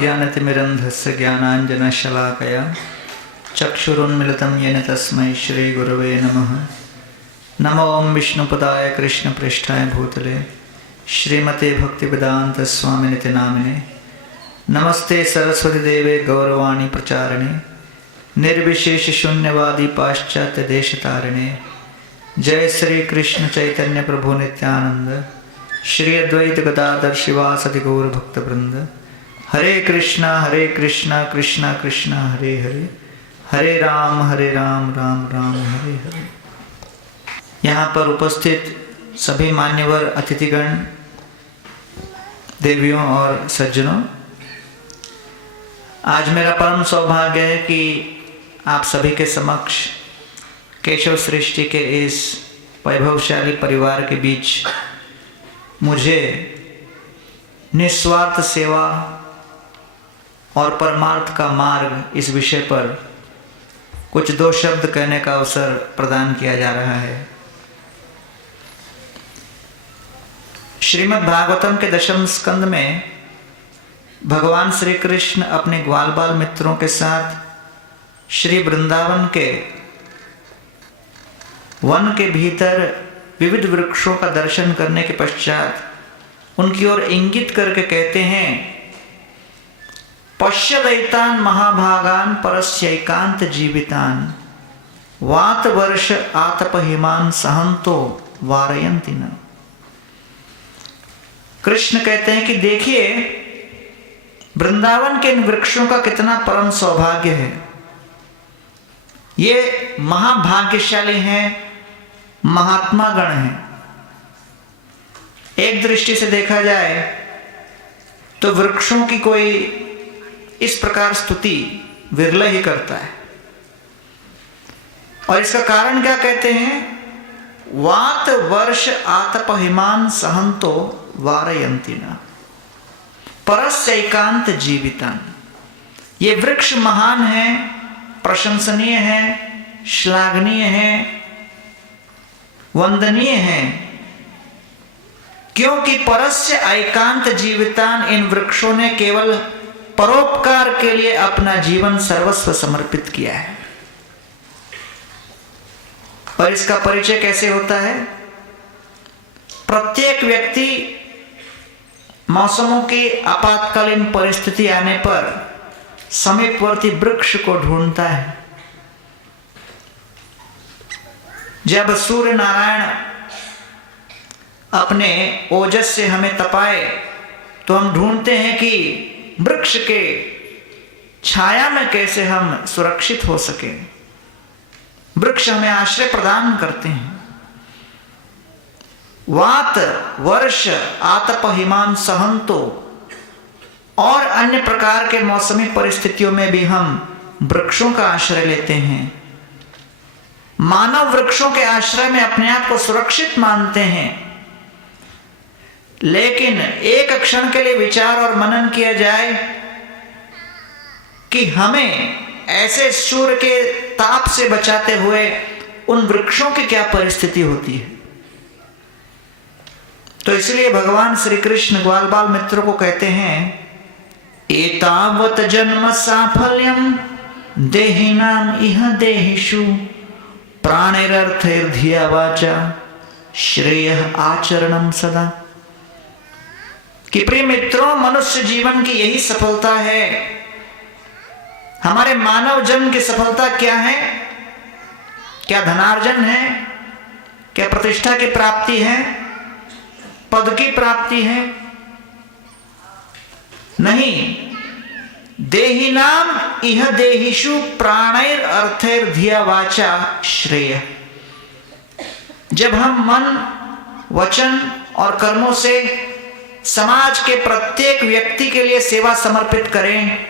ज्ञानतिमिरन्धस्य ज्ञानाञ्जनशलाकया चक्षुरुन्मिलितं येन तस्मै श्रीगुरवे नमः। नमो ॐ विष्णुपदाय कृष्णपृष्ठाय भूतले श्रीमते भक्तिवेदान्तस्वामिनिति नामिने। नमस्ते सरस्वतीदेवे गौरवाणी प्रचारिणे निर्विशेषशून्यवादी पाश्चात्यदेशतारिणे। जय श्री कृष्ण चैतन्य प्रभु नित्यानंद श्री अद्वैत गदाधर शिवासदि गौर भक्तवृंद। हरे कृष्णा कृष्णा कृष्णा हरे हरे, हरे राम राम राम हरे हरे। यहाँ पर उपस्थित सभी मान्यवर अतिथिगण, देवियों और सज्जनों, आज मेरा परम सौभाग्य है कि आप सभी के समक्ष केशव सृष्टि के इस वैभवशाली परिवार के बीच मुझे निस्वार्थ सेवा और परमार्थ का मार्ग इस विषय पर कुछ दो शब्द कहने का अवसर प्रदान किया जा रहा है। श्रीमद् भागवतम के दशम स्कंद में भगवान श्री कृष्ण अपने ग्वाल बाल मित्रों के साथ श्री वृंदावन के वन के भीतर विविध वृक्षों का दर्शन करने के पश्चात उनकी ओर इंगित करके कहते हैं, पश्यदैतान महाभागान परस्यैकांत जीवितान वात वर्ष आतप हिमान सहंतो वारयंति न। कृष्ण कहते हैं कि देखिए, वृंदावन के इन वृक्षों का कितना परम सौभाग्य है। ये महाभाग्यशाली हैं, महात्मा गण हैं। एक दृष्टि से देखा जाए तो वृक्षों की कोई इस प्रकार स्तुति विरल ही करता है। और इसका कारण क्या कहते हैं? वात वर्ष आतप हिमान सहंतो वारयंति न परस्यैकांत जीवितान। ये वृक्ष महान है, प्रशंसनीय है, श्लाघनीय है, वंदनीय है, क्योंकि परस्य एकांत जीवितान, इन वृक्षों ने केवल परोपकार के लिए अपना जीवन सर्वस्व समर्पित किया है। और इसका परिचय कैसे होता है? प्रत्येक व्यक्ति मौसमों की आपातकालीन परिस्थिति आने पर समीपवर्ती वृक्ष को ढूंढता है। जब सूर्य नारायण अपने ओजस से हमें तपाए तो हम ढूंढते हैं कि वृक्ष के छाया में कैसे हम सुरक्षित हो सके। वृक्ष हमें आश्रय प्रदान करते हैं। वात वर्ष आतप हिमान सहंतो, और अन्य प्रकार के मौसमी परिस्थितियों में भी हम वृक्षों का आश्रय लेते हैं। मानव वृक्षों के आश्रय में अपने आप को सुरक्षित मानते हैं, लेकिन एक क्षण के लिए विचार और मनन किया जाए कि हमें ऐसे सूर्य के ताप से बचाते हुए उन वृक्षों की क्या परिस्थिति होती है। तो इसलिए भगवान श्री कृष्ण ग्वाल बाल मित्रों को कहते हैं, एतावत जन्म साफल्यम देहिनाम इह देहिषु प्राणैरर्थैर्धिया वाचा श्रेयः आचरणम सदा। कि प्रिय मित्रों, मनुष्य जीवन की यही सफलता है। हमारे मानव जन्म की सफलता क्या है? क्या धनार्जन है? क्या प्रतिष्ठा की प्राप्ति है? पद की प्राप्ति है? नहीं। देहिनाम इह देहिषु प्राणैर अर्थैर धिया वाचा श्रेय। जब हम मन, वचन और कर्मों से समाज के प्रत्येक व्यक्ति के लिए सेवा समर्पित करें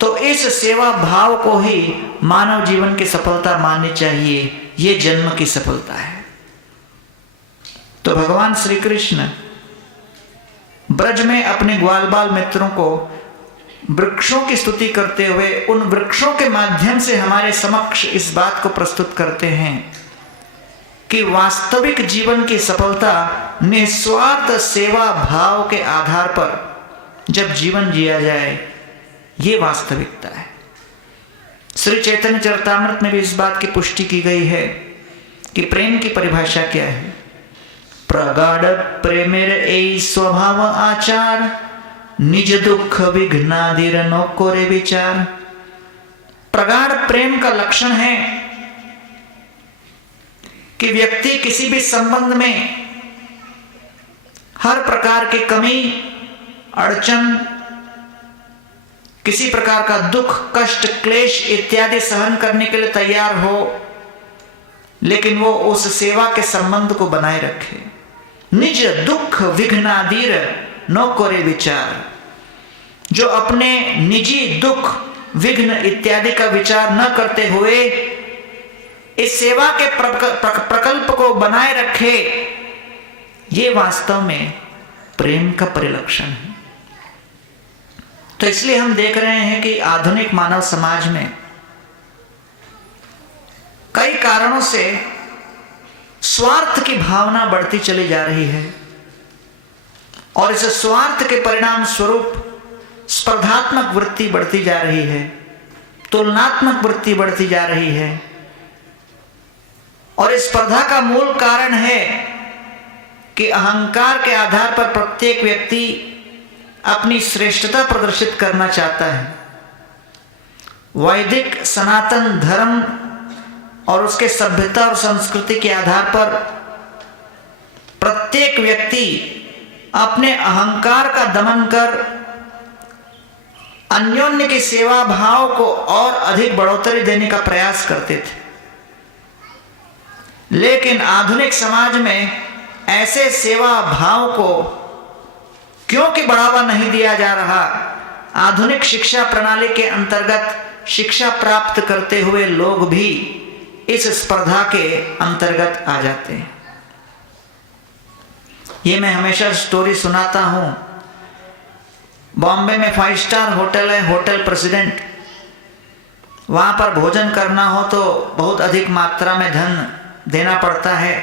तो इस सेवा भाव को ही मानव जीवन की सफलता माननी चाहिए। ये जन्म की सफलता है। तो भगवान श्री कृष्ण ब्रज में अपने ग्वाल बाल मित्रों को वृक्षों की स्तुति करते हुए उन वृक्षों के माध्यम से हमारे समक्ष इस बात को प्रस्तुत करते हैं कि वास्तविक जीवन की सफलता निस्वार्थ सेवा भाव के आधार पर जब जीवन जिया जाए ये वास्तविकता है। श्री चैतन्य चरितामृत में भी इस बात की पुष्टि की गई है कि प्रेम की परिभाषा क्या है। प्रगाढ़ प्रेमेर ए स्वभाव आचार, निज दुख विघ्नादिर नो कोरे विचार। प्रगाढ़ प्रेम का लक्षण है कि व्यक्ति किसी भी संबंध में हर प्रकार की कमी, अड़चन, किसी प्रकार का दुख, कष्ट, क्लेश इत्यादि सहन करने के लिए तैयार हो, लेकिन वो उस सेवा के संबंध को बनाए रखे। निज दुख विघ्नादिर नो कोरे विचार, जो अपने निजी दुख, विघ्न इत्यादि का विचार न करते हुए इस सेवा के प्रकल्प को बनाए रखे, ये वास्तव में प्रेम का परिलक्षण है। तो इसलिए हम देख रहे हैं कि आधुनिक मानव समाज में कई कारणों से स्वार्थ की भावना बढ़ती चली जा रही है और इस स्वार्थ के परिणाम स्वरूप स्पर्धात्मक वृत्ति बढ़ती जा रही है, तुलनात्मक वृत्ति बढ़ती जा रही है। और इस स्पर्धा का मूल कारण है कि अहंकार के आधार पर प्रत्येक व्यक्ति अपनी श्रेष्ठता प्रदर्शित करना चाहता है। वैदिक सनातन धर्म और उसके सभ्यता और संस्कृति के आधार पर प्रत्येक व्यक्ति अपने अहंकार का दमन कर अन्योन्य की सेवा भाव को और अधिक बढ़ोतरी देने का प्रयास करते थे। लेकिन आधुनिक समाज में ऐसे सेवा भाव को क्योंकि बढ़ावा नहीं दिया जा रहा, आधुनिक शिक्षा प्रणाली के अंतर्गत शिक्षा प्राप्त करते हुए लोग भी इस स्पर्धा के अंतर्गत आ जाते हैं। ये मैं हमेशा स्टोरी सुनाता हूं। बॉम्बे में 5 स्टार होटल है, होटल प्रेसिडेंट। वहां पर भोजन करना हो तो बहुत अधिक मात्रा में धन देना पड़ता है।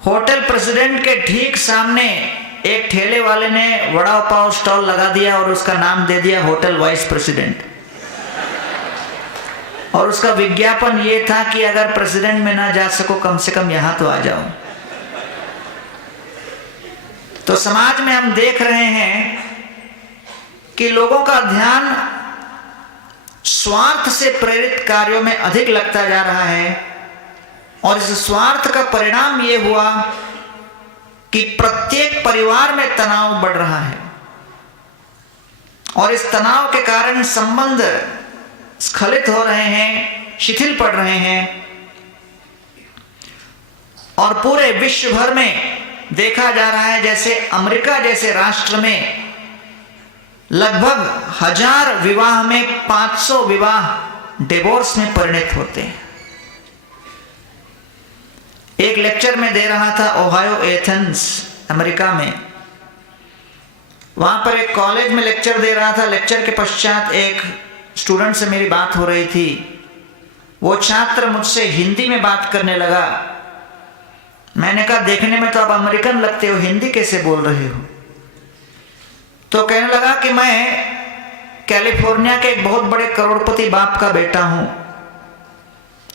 होटल प्रेसिडेंट के ठीक सामने एक ठेले वाले ने वड़ा पाव स्टॉल लगा दिया और उसका नाम दे दिया होटल वाइस प्रेसिडेंट। और उसका विज्ञापन ये था कि अगर प्रेसिडेंट में ना जा सको कम से कम यहां तो आ जाओ। तो समाज में हम देख रहे हैं कि लोगों का ध्यान स्वार्थ से प्रेरित कार्यों में अधिक लगता जा रहा है और इस स्वार्थ का परिणाम यह हुआ कि प्रत्येक परिवार में तनाव बढ़ रहा है और इस तनाव के कारण संबंध स्खलित हो रहे हैं, शिथिल पड़ रहे हैं। और पूरे विश्व भर में देखा जा रहा है जैसे अमेरिका जैसे राष्ट्र में लगभग 1000 विवाह में 500 विवाह डिवोर्स में परिणत होते हैं। एक लेक्चर में दे रहा था ओहायो एथेंस अमेरिका में। वहां पर एक कॉलेज में लेक्चर दे रहा था। लेक्चर के पश्चात एक स्टूडेंट से मेरी बात हो रही थी। वो छात्र मुझसे हिंदी में बात करने लगा। मैंने कहा देखने में तो आप अमेरिकन लगते हो, हिंदी कैसे बोल रहे हो? तो कहने लगा कि मैं कैलिफोर्निया के एक बहुत बड़े करोड़पति बाप का बेटा हूं।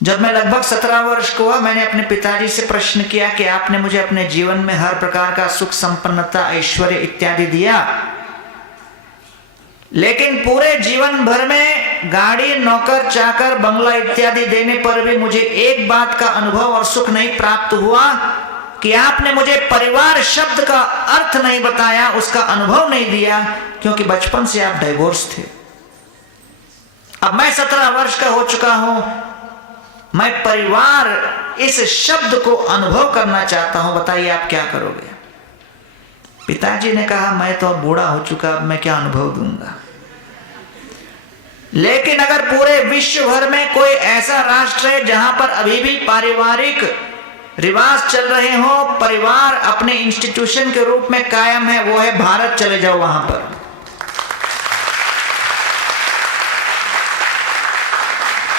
जब मैं लगभग 17 वर्ष का हुआ मैंने अपने पिताजी से प्रश्न किया कि आपने मुझे अपने जीवन में हर प्रकार का सुख, संपन्नता, ऐश्वर्य इत्यादि दिया, लेकिन पूरे जीवन भर में गाड़ी, नौकर चाकर, बंगला इत्यादि देने पर भी मुझे एक बात का अनुभव और सुख नहीं प्राप्त हुआ कि आपने मुझे परिवार शब्द का अर्थ नहीं बताया, उसका अनुभव नहीं दिया, क्योंकि बचपन से आप डाइवोर्स थे। अब मैं 17 वर्ष का हो चुका हूं, मैं परिवार इस शब्द को अनुभव करना चाहता हूं, बताइए आप क्या करोगे? पिताजी ने कहा मैं तो बूढ़ा हो चुका, अब मैं क्या अनुभव दूंगा। लेकिन अगर पूरे विश्व भर में कोई ऐसा राष्ट्र है जहां पर अभी भी पारिवारिक रिवाज चल रहे हो, परिवार अपने इंस्टीट्यूशन के रूप में कायम है, वो है भारत। चले जाओ वहां पर।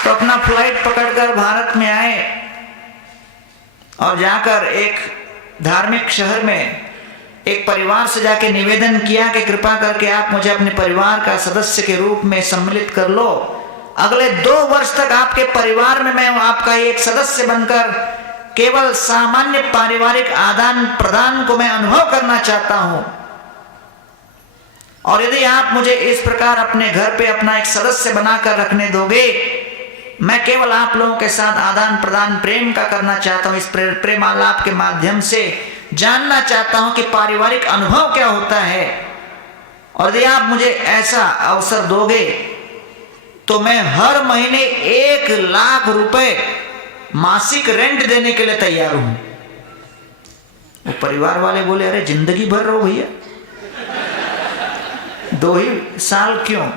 तो अपना फ्लाइट पकड़कर भारत में आए और जाकर एक धार्मिक शहर में एक परिवार से जाके निवेदन किया कि कृपा करके आप मुझे अपने परिवार का सदस्य के रूप में सम्मिलित कर लो। अगले 2 वर्ष तक आपके परिवार में मैं आपका एक सदस्य बनकर केवल सामान्य पारिवारिक आदान प्रदान को मैं अनुभव करना चाहता हूं, और यदि आप मुझे इस प्रकार अपने घर पे अपना एक सदस्य बनाकर रखने दोगे, मैं केवल आप लोगों के साथ आदान प्रदान प्रेम का करना चाहता हूं। इस प्रेमालाप के माध्यम से जानना चाहता हूं कि पारिवारिक अनुभव क्या होता है, और यदि आप मुझे ऐसा अवसर दोगे तो मैं हर महीने 1 लाख रुपए मासिक रेंट देने के लिए तैयार हूं। वो परिवार वाले बोले, अरे जिंदगी भर रहो भैया, 2 ही साल क्यों?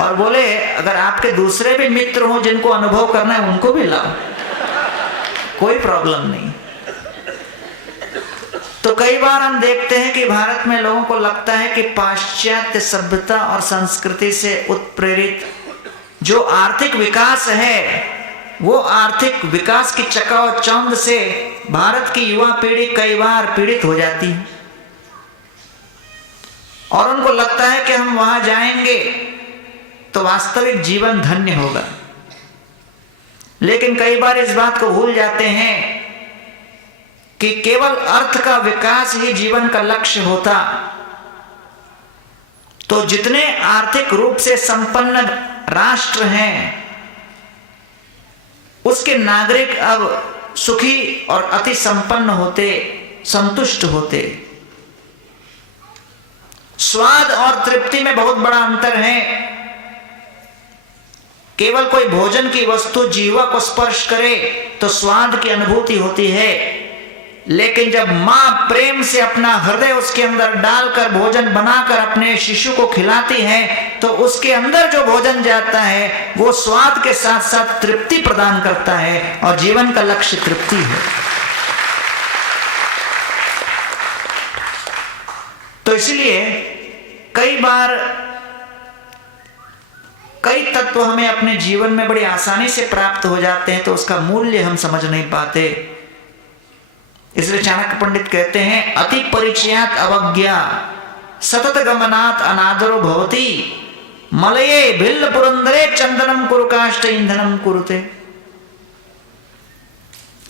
और बोले अगर आपके दूसरे भी मित्र हो जिनको अनुभव करना है उनको भी लाओ, कोई प्रॉब्लम नहीं। तो कई बार हम देखते हैं कि भारत में लोगों को लगता है कि पाश्चात्य सभ्यता और संस्कृति से उत्प्रेरित जो आर्थिक विकास है, वो आर्थिक विकास की चकाचौंध से भारत की युवा पीढ़ी कई बार पीड़ित हो जाती है, और उनको लगता है कि हम वहां जाएंगे तो वास्तविक जीवन धन्य होगा। लेकिन कई बार इस बात को भूल जाते हैं कि केवल अर्थ का विकास ही जीवन का लक्ष्य होता तो जितने आर्थिक रूप से संपन्न राष्ट्र हैं उसके नागरिक अब सुखी और अति संपन्न होते, संतुष्ट होते। स्वाद और तृप्ति में बहुत बड़ा अंतर है। केवल कोई भोजन की वस्तु जीवा को स्पर्श करे तो स्वाद की अनुभूति होती है, लेकिन जब मां प्रेम से अपना हृदय उसके अंदर डालकर भोजन बनाकर अपने शिशु को खिलाती है तो उसके अंदर जो भोजन जाता है वो स्वाद के साथ साथ तृप्ति प्रदान करता है, और जीवन का लक्ष्य तृप्ति है। तो इसलिए कई बार कई तत्व हमें अपने जीवन में बड़ी आसानी से प्राप्त हो जाते हैं तो उसका मूल्य हम समझ नहीं पाते। इसलिए चाणक्य पंडित कहते हैं, अति परिचयात अवज्ञा सतत गमनात् अनादरो भवति, मलये भिल्ल पुरंदरे चंदनम कुरुकाष्ठ ईंधनम कुरुते।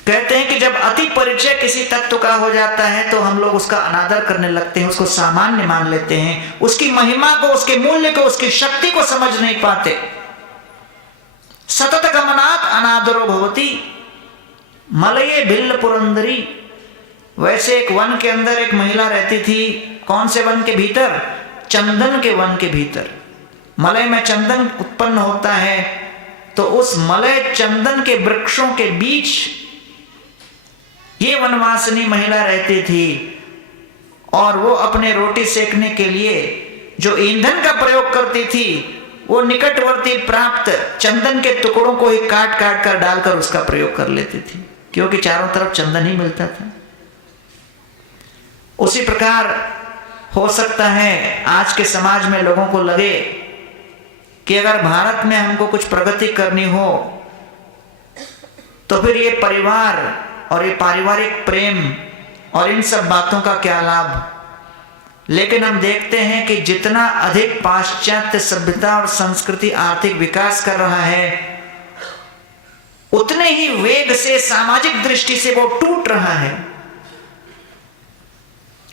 कहते हैं कि जब अति परिचय किसी तत्व का हो जाता है तो हम लोग उसका अनादर करने लगते हैं, उसको सामान्य मान लेते हैं, उसकी महिमा को, उसके मूल्य को, उसकी शक्ति को समझ नहीं पाते। सतत गमनात् अनादरो भवति, मलये भिल्ल पुरंदरी। वैसे एक वन के अंदर एक महिला रहती थी। कौन से वन के भीतर? चंदन के वन के भीतर। मलय में चंदन उत्पन्न होता है, तो उस मलय चंदन के वृक्षों के बीच ये वनवासिनी महिला रहती थी, और वो अपने रोटी सेकने के लिए जो ईंधन का प्रयोग करती थी वो निकटवर्ती प्राप्त चंदन के टुकड़ों को ही काट काट कर डालकर उसका प्रयोग कर लेती थी, क्योंकि चारों तरफ चंदन ही मिलता था। उसी प्रकार हो सकता है आज के समाज में लोगों को लगे कि अगर भारत में हमको कुछ प्रगति करनी हो तो फिर ये परिवार और ये पारिवारिक प्रेम और इन सब बातों का क्या लाभ। लेकिन हम देखते हैं कि जितना अधिक पाश्चात्य सभ्यता और संस्कृति आर्थिक विकास कर रहा है उतने ही वेग से सामाजिक दृष्टि से वो टूट रहा है,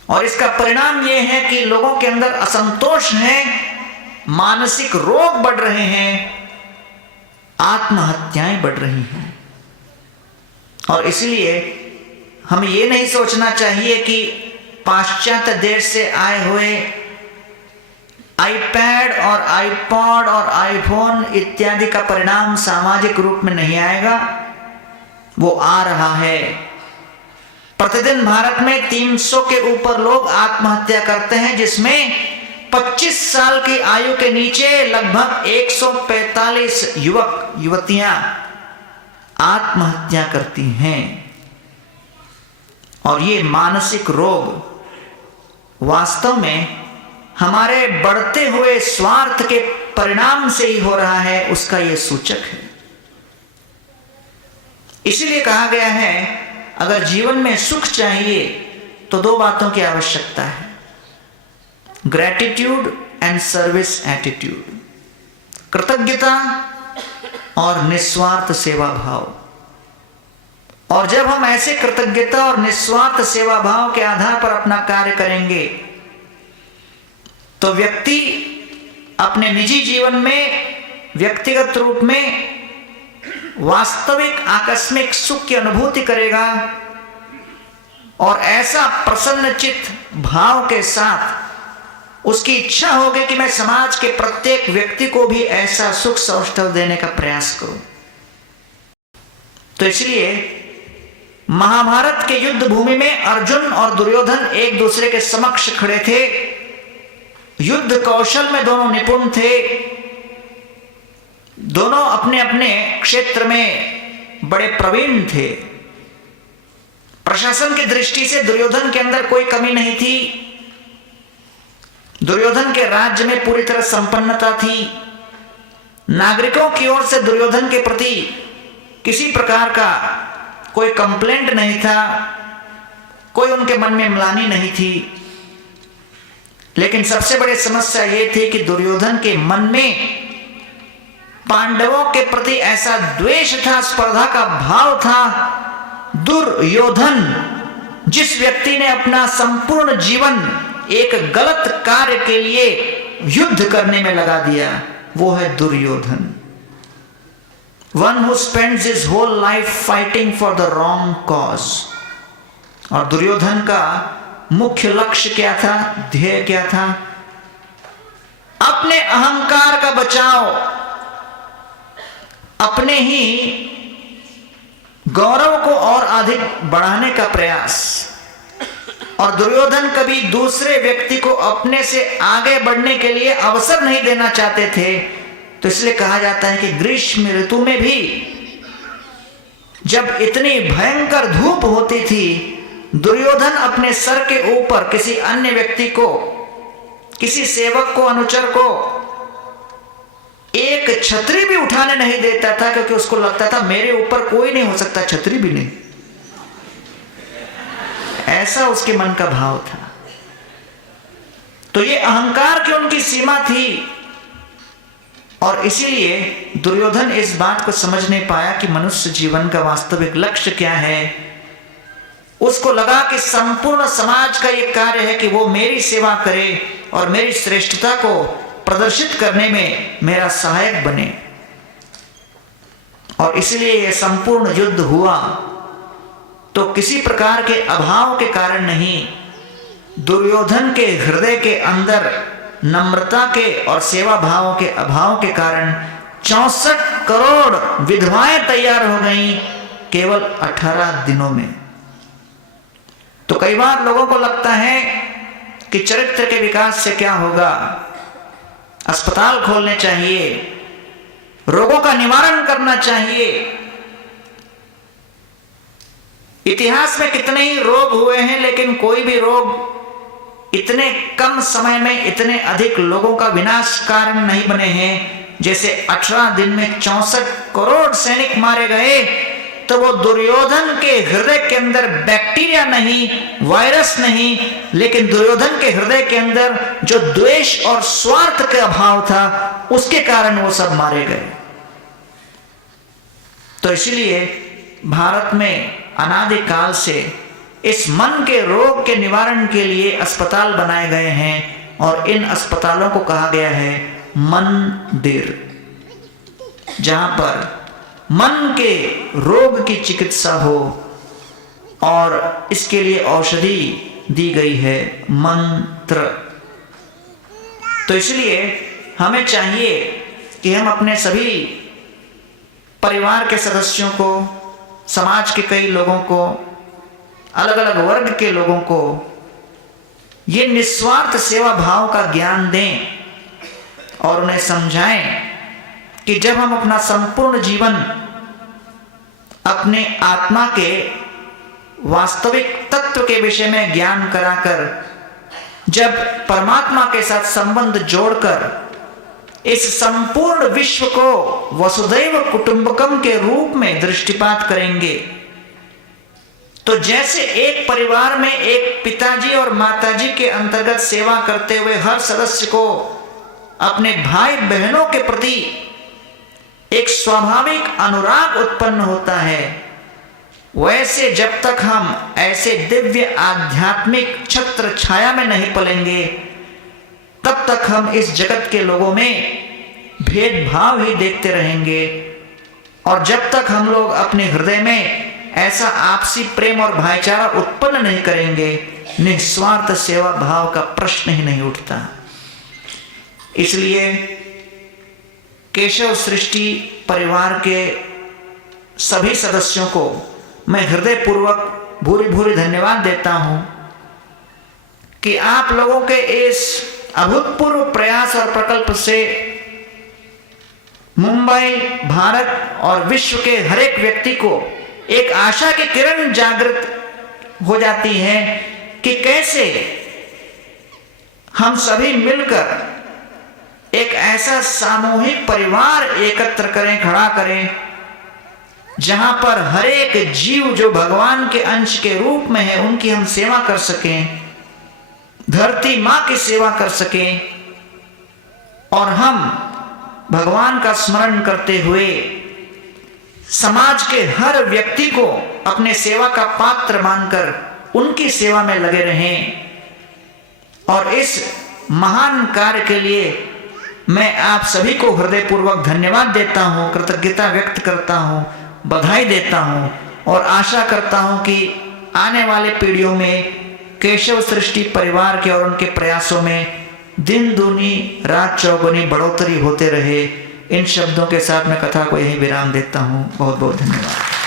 और इसका परिणाम यह है कि लोगों के अंदर असंतोष है, मानसिक रोग बढ़ रहे हैं, आत्महत्याएं बढ़ रही हैं। और इसलिए हमें यह नहीं सोचना चाहिए कि पाश्चात्य देश से आए हुए आईपैड और आईपॉड और आईफोन इत्यादि का परिणाम सामाजिक रूप में नहीं आएगा, वो आ रहा है। प्रतिदिन भारत में 300 के ऊपर लोग आत्महत्या करते हैं, जिसमें 25 साल की आयु के नीचे लगभग 145 युवक युवतियां आत्महत्या करती हैं। और ये मानसिक रोग वास्तव में हमारे बढ़ते हुए स्वार्थ के परिणाम से ही हो रहा है, उसका यह सूचक है। इसीलिए कहा गया है अगर जीवन में सुख चाहिए तो दो बातों की आवश्यकता है, ग्रैटिट्यूड एंड सर्विस एटीट्यूड, कृतज्ञता और निस्वार्थ सेवा भाव। और जब हम ऐसे कृतज्ञता और निस्वार्थ सेवा भाव के आधार पर अपना कार्य करेंगे तो व्यक्ति अपने निजी जीवन में व्यक्तिगत रूप में वास्तविक आकस्मिक सुख की अनुभूति करेगा और ऐसा प्रसन्नचित्त भाव के साथ उसकी इच्छा होगी कि मैं समाज के प्रत्येक व्यक्ति को भी ऐसा सुख सौष्ठव देने का प्रयास करूं। तो इसलिए महाभारत के युद्ध भूमि में अर्जुन और दुर्योधन एक दूसरे के समक्ष खड़े थे। युद्ध कौशल में दोनों निपुण थे, दोनों अपने अपने क्षेत्र में बड़े प्रवीण थे। प्रशासन की दृष्टि से दुर्योधन के अंदर कोई कमी नहीं थी, दुर्योधन के राज्य में पूरी तरह संपन्नता थी। नागरिकों की ओर से दुर्योधन के प्रति किसी प्रकार का कोई कंप्लेंट नहीं था, कोई उनके मन में म्लानी नहीं थी। लेकिन सबसे बड़ी समस्या यह थी कि दुर्योधन के मन में पांडवों के प्रति ऐसा द्वेष था, स्पर्धा का भाव था। दुर्योधन जिस व्यक्ति ने अपना संपूर्ण जीवन एक गलत कार्य के लिए युद्ध करने में लगा दिया, वो है Duryodhan. One who spends his whole life fighting for the wrong cause। और दुर्योधन का मुख्य लक्ष्य क्या था, ध्येय क्या था? अपने अहंकार का बचाव, अपने ही गौरव को और अधिक बढ़ाने का प्रयास। और दुर्योधन कभी दूसरे व्यक्ति को अपने से आगे बढ़ने के लिए अवसर नहीं देना चाहते थे। तो इसलिए कहा जाता है कि ग्रीष्म ऋतु में भी जब इतनी भयंकर धूप होती थी, दुर्योधन अपने सर के ऊपर किसी अन्य व्यक्ति को, किसी सेवक को, अनुचर को एक छतरी भी उठाने नहीं देता था, क्योंकि उसको लगता था मेरे ऊपर कोई नहीं हो सकता, छतरी भी नहीं। ऐसा उसके मन का भाव था। तो ये अहंकार की उनकी सीमा थी। और इसीलिए दुर्योधन इस बात को समझ नहीं पाया कि मनुष्य जीवन का वास्तविक लक्ष्य क्या है। उसको लगा कि संपूर्ण समाज का ये कार्य है कि वो मेरी सेवा करे और मेरी श्रेष्ठता को प्रदर्शित करने में मेरा सहायक बने। और इसलिए यह संपूर्ण युद्ध हुआ तो किसी प्रकार के अभाव के कारण नहीं, दुर्योधन के हृदय के अंदर नम्रता के और सेवा भाव के अभाव के कारण 64 करोड़ विधवाएं तैयार हो गईं केवल 18 दिनों में। तो कई बार लोगों को लगता है कि चरित्र के विकास से क्या होगा, अस्पताल खोलने चाहिए, रोगों का निवारण करना चाहिए। इतिहास में कितने ही रोग हुए हैं, लेकिन कोई भी रोग इतने कम समय में इतने अधिक लोगों का विनाश कारण नहीं बने हैं जैसे 18 दिन में 64 करोड़ सैनिक मारे गए। तो वो दुर्योधन के हृदय के अंदर बैक्टीरिया नहीं, वायरस नहीं, लेकिन दुर्योधन के हृदय के अंदर जो द्वेष और स्वार्थ का भाव था, उसके कारण वो सब मारे गए। तो इसलिए भारत में अनादिकाल से इस मन के रोग के निवारण के लिए अस्पताल बनाए गए हैं और इन अस्पतालों को कहा गया है मंदिर, जहां पर मन के रोग की चिकित्सा हो और इसके लिए औषधि दी गई है, मंत्र। तो इसलिए हमें चाहिए कि हम अपने सभी परिवार के सदस्यों को, समाज के कई लोगों को, अलग अलग वर्ग के लोगों को ये निस्वार्थ सेवा भाव का ज्ञान दें और उन्हें समझाएं कि जब हम अपना संपूर्ण जीवन अपने आत्मा के वास्तविक तत्व के विषय में ज्ञान कराकर, जब परमात्मा के साथ संबंध जोड़कर इस संपूर्ण विश्व को वसुधैव कुटुंबकम के रूप में दृष्टिपात करेंगे, तो जैसे एक परिवार में एक पिताजी और माताजी के अंतर्गत सेवा करते हुए हर सदस्य को अपने भाई बहनों के प्रति एक स्वाभाविक अनुराग उत्पन्न होता है, वैसे जब तक हम ऐसे दिव्य आध्यात्मिक छत्र छाया में नहीं पलेंगे, तब तक हम इस जगत के लोगों में भेदभाव ही देखते रहेंगे। और जब तक हम लोग अपने हृदय में ऐसा आपसी प्रेम और भाईचारा उत्पन्न नहीं करेंगे, निस्वार्थ सेवा भाव का प्रश्न ही नहीं उठता। इसलिए केशव सृष्टि परिवार के सभी सदस्यों को मैं हृदय पूर्वक भूरी भूरी धन्यवाद देता हूं कि आप लोगों के इस अभूतपूर्व प्रयास और प्रकल्प से मुंबई, भारत और विश्व के हर एक व्यक्ति को एक आशा की किरण जागृत हो जाती है कि कैसे हम सभी मिलकर एक ऐसा सामूहिक परिवार एकत्र करें, खड़ा करें, जहां पर हर एक जीव जो भगवान के अंश के रूप में है उनकी हम सेवा कर सकें, धरती मां की सेवा कर सकें, और हम भगवान का स्मरण करते हुए समाज के हर व्यक्ति को अपने सेवा का पात्र मानकर उनकी सेवा में लगे रहें। और इस महान कार्य के लिए मैं आप सभी को हृदयपूर्वक धन्यवाद देता हूं, कृतज्ञता व्यक्त करता हूं, बधाई देता हूं और आशा करता हूं कि आने वाले पीढ़ियों में केशव सृष्टि परिवार के और उनके प्रयासों में दिन दूनी रात चौगुनी बढ़ोतरी होते रहे। इन शब्दों के साथ मैं कथा को यहीं विराम देता हूं। बहुत बहुत धन्यवाद।